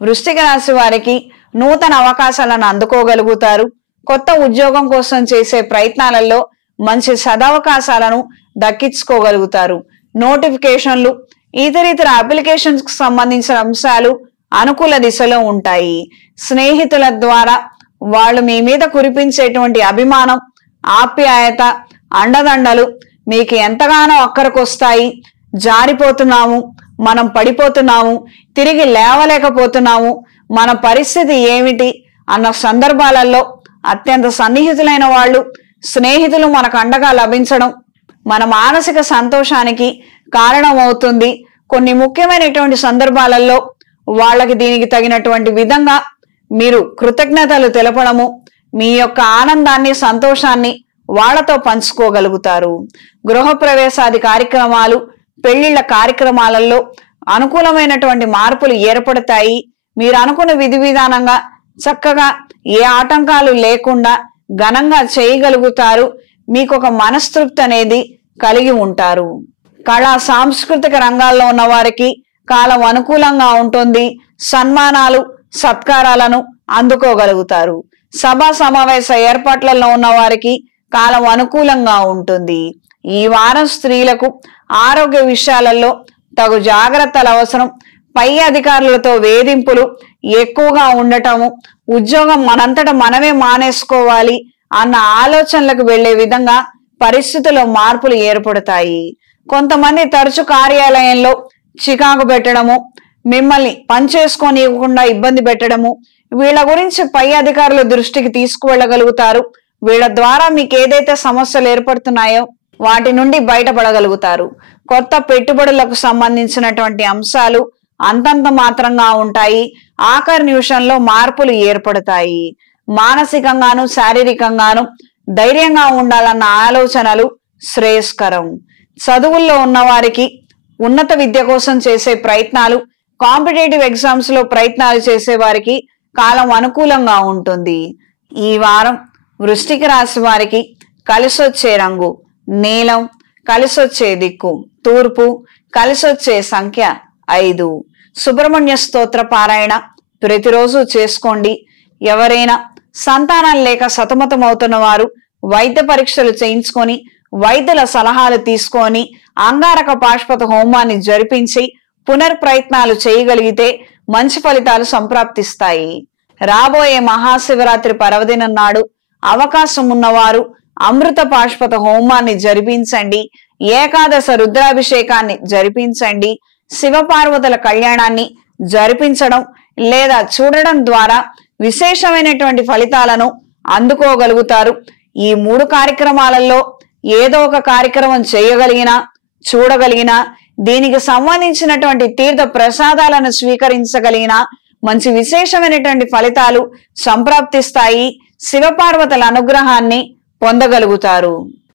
వృశ్చిక రాశి వారికి నూతన అవకాశాలను అందుకోగలుగుతారు. కొత్త ఉద్యోగం కోసం చేసే ప్రయత్నాలలో మంచి సదవకాశాలను దక్కించుకోగలుగుతారు. నోటిఫికేషన్లు, ఇతర అప్లికేషన్స్ కు సంబంధించిన అంశాలు అనుకూల దిశలో ఉంటాయి. స్నేహితుల ద్వారా వాళ్ళు మీ మీద కురిపించేటువంటి అభిమానం, ఆప్యాయత, అండదండలు మీకు ఎంతగానో అక్కరకొస్తాయి. జారిపోతున్నాము, మనం పడిపోతున్నాము, తిరిగి లేవలేకపోతున్నాము, మన పరిస్థితి ఏమిటి అన్న సందర్భాలలో అత్యంత సన్నిహితులైన వాళ్ళు, స్నేహితులు మనకు అండగా లభించడం మన మానసిక సంతోషానికి కారణమవుతుంది. కొన్ని ముఖ్యమైనటువంటి సందర్భాలలో వాళ్ళకి దీనికి తగినటువంటి విధంగా మీరు కృతజ్ఞతలు తెలపడము, మీ యొక్క ఆనందాన్ని, సంతోషాన్ని వాళ్ళతో పంచుకోగలుగుతారు. గృహప్రవేశాది కార్యక్రమాలు, పెళ్లిళ్ల కార్యక్రమాలలో అనుకూలమైనటువంటి మార్పులు ఏర్పడతాయి. మీరు అనుకున్న విధి విధానంగా చక్కగా ఏ ఆటంకాలు లేకుండా ఘనంగా చేయగలుగుతారు. మీకు ఒక మనస్తృప్తి అనేది కలిగి ఉంటారు. కళా సాంస్కృతిక రంగాల్లో ఉన్న వారికి కాలం అనుకూలంగా ఉంటుంది. సన్మానాలు, సత్కారాలను అందుకోగలుగుతారు. సభా సమావేశ ఏర్పాట్లలో ఉన్న వారికి కాలం అనుకూలంగా ఉంటుంది. ఈ వారం స్త్రీలకు ఆరోగ్య విషయాలలో తగు జాగ్రత్తలు అవసరం. పై అధికారులతో వేధింపులు ఎక్కువగా ఉండటము, ఉద్యోగం మనంతట మనమే మానేసుకోవాలి అన్న ఆలోచనలకు వెళ్లే విధంగా పరిస్థితుల్లో మార్పులు ఏర్పడతాయి. కొంతమంది తరచు కార్యాలయంలో చికాకు పెట్టడము, మిమ్మల్ని పనిచేసుకోనివ్వకుండా ఇబ్బంది పెట్టడము, వీళ్ళ గురించి పై అధికారుల దృష్టికి తీసుకువెళ్ళగలుగుతారు. వీళ్ళ ద్వారా మీకు ఏదైతే సమస్యలు ఏర్పడుతున్నాయో వాటి నుండి బయటపడగలుగుతారు. కొత్త పెట్టుబడులకు సంబంధించినటువంటి అంశాలు అంతంత మాత్రంగా ఉంటాయి. ఆఖరి నిమిషంలో మార్పులు ఏర్పడతాయి. మానసికంగాను శారీరకంగాను ధైర్యంగా ఉండాలన్న ఆలోచనలు శ్రేయస్కరం. చదువుల్లో ఉన్న వారికి ఉన్నత విద్య కోసం చేసే ప్రయత్నాలు, కాంపిటేటివ్ ఎగ్జామ్స్ లో ప్రయత్నాలు చేసే వారికి కాలం అనుకూలంగా ఉంటుంది. ఈ వారం వృశ్చిక రాశి వారికి కలిసొచ్చే రంగు నీలం, కలిసొచ్చే దిక్కు తూర్పు, కలిసొచ్చే సంఖ్య 5. సుబ్రహ్మణ్య స్తోత్ర పారాయణ ప్రతిరోజు చేసుకోండి. ఎవరైనా సంతానం లేక సతమతమవుతున్న వారు వైద్య పరీక్షలు చేయించుకొని, వైద్యుల సలహాలు తీసుకొని, అంగారక పాశుపత హోమాన్ని జరిపించి పునర్ప్రయత్నాలు చేయగలిగితే మంచి ఫలితాలు సంప్రాప్తిస్తాయి. రాబోయే మహాశివరాత్రి పర్వదినం నాడు అవకాశం ఉన్నవారు అమృత పాశుపత హోమాన్ని జరిపించండి. ఏకాదశ రుద్రాభిషేకాన్ని జరిపించండి. శివపార్వతుల కళ్యాణాన్ని జరిపించడం లేదా చూడడం ద్వారా విశేషమైనటువంటి ఫలితాలను అందుకోగలుగుతారు. ఈ 3 కార్యక్రమాలలో ఏదో ఒక కార్యక్రమం చేయగలిగినా, చూడగలిగినా, దీనికి సంబంధించినటువంటి తీర్థ ప్రసాదాలను స్వీకరించగలిగినా మంచి విశేషమైనటువంటి ఫలితాలు సంప్రాప్తిస్తాయి. శివపార్వతుల అనుగ్రహాన్ని పొందగలుగుతారు.